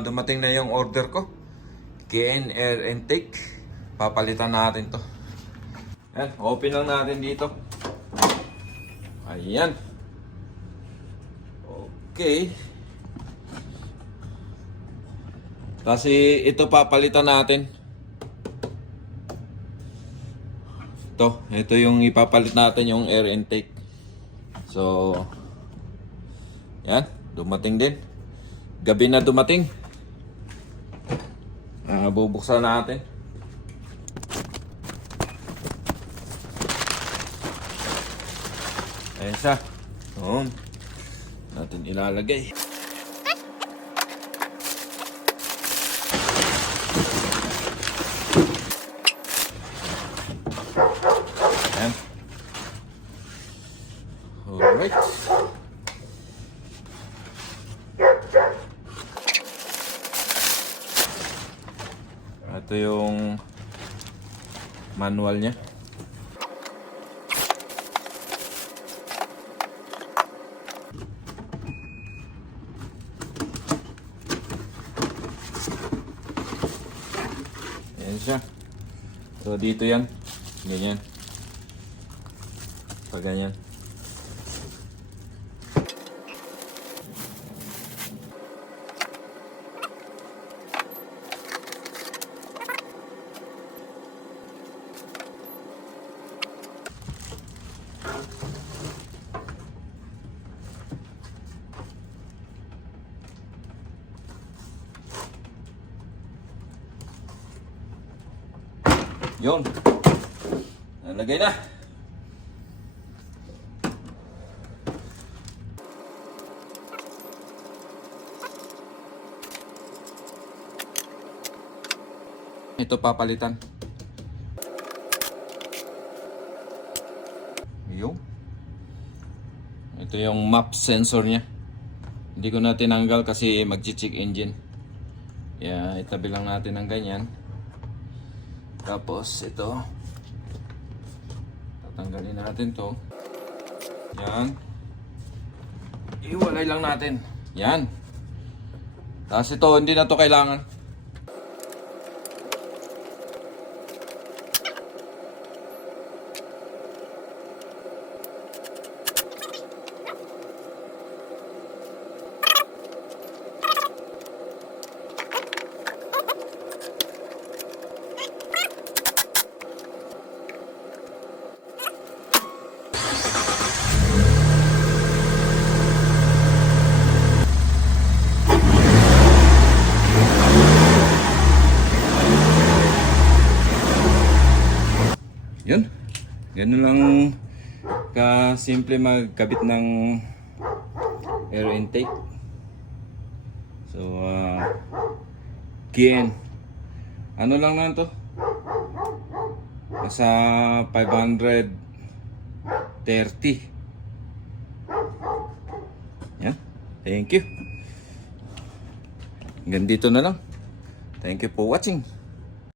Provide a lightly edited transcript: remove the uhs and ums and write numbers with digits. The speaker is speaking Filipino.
dumating na yung order ko. KN Air Intake. Papalitan natin to. Ayan, open lang natin dito. Ayan. Okay. Kasi ito papalitan natin. Ito yung ipapalit natin, yung air intake. So, yan, dumating din. Gabi na dumating. Bubuksan natin. Ayan siya. Natin ilalagay. Ayan. Alright. Ito yung manual niya. Ayan siya. So dito yan. Ganyan. Pag ganyan. Yun. Nalagay na. Ito papalitan. Yun. Ito yung map sensor niya. Hindi ko na tinanggal kasi mag-check engine. Kaya itabi lang natin ng ganyan. Tapos ito, tatanggalin natin to. Yan. Iwalay lang natin. Yan. Tapos ito, hindi na to kailangan. Yun. Ganun lang ka-simple magkabit ng air intake. So, KN. Ano lang na to? Nasa 530. Yan. Thank you. Hanggang dito na lang. Thank you for watching.